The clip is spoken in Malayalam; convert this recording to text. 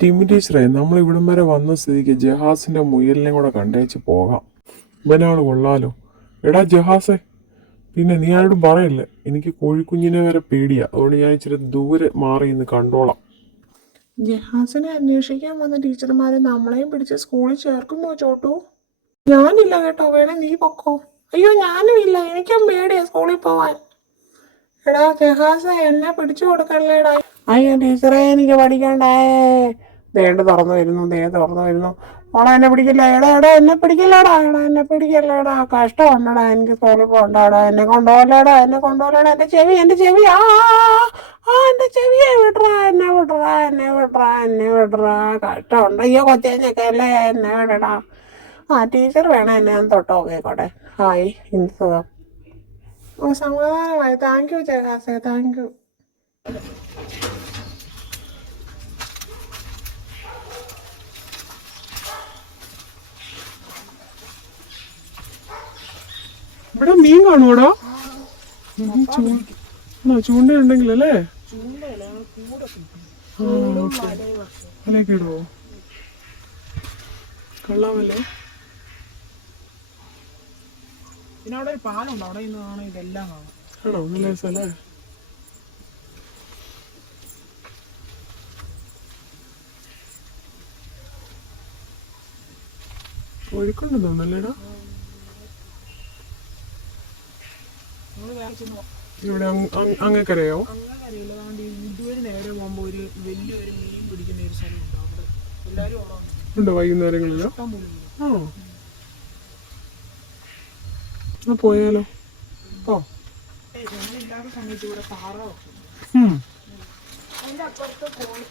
ടിമി ടീച്ചറെ നമ്മൾ ഇവിടം വരെ വന്ന സ്ഥിതിക്ക് ജഹാസിന്റെ മുയലിനെ കൂടെ കണ്ടേച്ച് പോകാം. ഇവനാൾ കൊള്ളാലോ. എടാ ജഹാസേ പിന്നെ നീ ആരോടും പറയല്ലേ? എനിക്ക് കോഴിക്കുഞ്ഞിനെ വരെ പേടിയാ. അതുകൊണ്ട് ഞാൻ ഇച്ചിരി ദൂരെ മാറി നിന്ന് കണ്ടോളാം. ജഹാസിനെ അന്വേഷിക്കാൻ വന്ന ടീച്ചർമാരെ നമ്മളെയും പിടിച്ച് സ്കൂളിൽ ചേർക്കുമോ ചോട്ടു? ഞാനില്ല കേട്ടോ. വേണേ നീ പൊക്കോ. അയ്യോ ഞാനും ഇല്ല. എനിക്കും പേടിയാ സ്കൂളിൽ പോവാൻ. എടാ ജഹാസ എന്നെ പിടിച്ചു കൊടുക്കല്ലേടാ. അയ്യോ ടീച്ചറെ എനിക്ക് പഠിക്കണ്ടേ? ദേണ്ട് തുറന്നു വരുന്നു ദേ തുറന്നു വരുന്നു. മോളെ എന്നെ പിടിക്കില്ല? എടാ എടാ എന്നെ പിടിക്കില്ലടാ എടാ എന്നെ പിടിക്കില്ലടാ. കഷ്ടമുണ്ടടാ എനിക്ക് സ്കൂളിൽ പോകണ്ടടാ എന്നെ കൊണ്ടുപോകലേടാ എന്നെ കൊണ്ടുപോകലേടാ എന്റെ ചെവി എന്റെ ചെവി ആ ആ എന്റെ ചെവിയെ വിടറാ എന്നെ വിടറാ എന്നെ വിടറാ എന്നെ വിടറാ കഷ്ടമുണ്ട് അയ്യോ കൊച്ചേഞ്ഞൊക്കെ അല്ലേ? എന്നെ വിടടാ. ആ ടീച്ചർ വേണം എന്നെ ഞാൻ തൊട്ടോ കേക്കോട്ടെ ഹായ് ഇൻസുഖം ഓ സമാധാനമായി. താങ്ക് യു ജയഹാസേ താങ്ക് യു. ഇവിടെ മീൻ കാണുവോടാ? ചൂണ്ട ഉണ്ടെങ്കിലല്ലേ അതിലേക്ക് ഇടുവോ? കൊള്ളാമല്ലേ? പിന്നെ അവിടെ ഒരു പാലുണ്ട്. അവിടെ നിന്നാണ് ഇതെല്ലാം കാണാം. ആണോ? നല്ല രസമല്ലേ ഒഴുക്കുണ്ട് തോന്നല്ലേടാ ഇവിടെ അങ്ങ് അങ്ങ് അങ്ങക്കരയോ അങ്ങനെ അറിയില്ലാണ്ട് ഇതുവരെ നേരെ പോകുമ്പോൾ ഒരു വലിയൊരു മീൻ പിടിക്കുന്ന ഒരു സ്ഥലമുണ്ട് അവിടെ. എല്ലാവരും ഉണ്ട്. ഉണ്ട്. ആ. പോയാലോ. ഓ സമയത്ത് ഇവിടെ. ഉം. അതിന്റെ അപ്പുറത്ത് കോഴി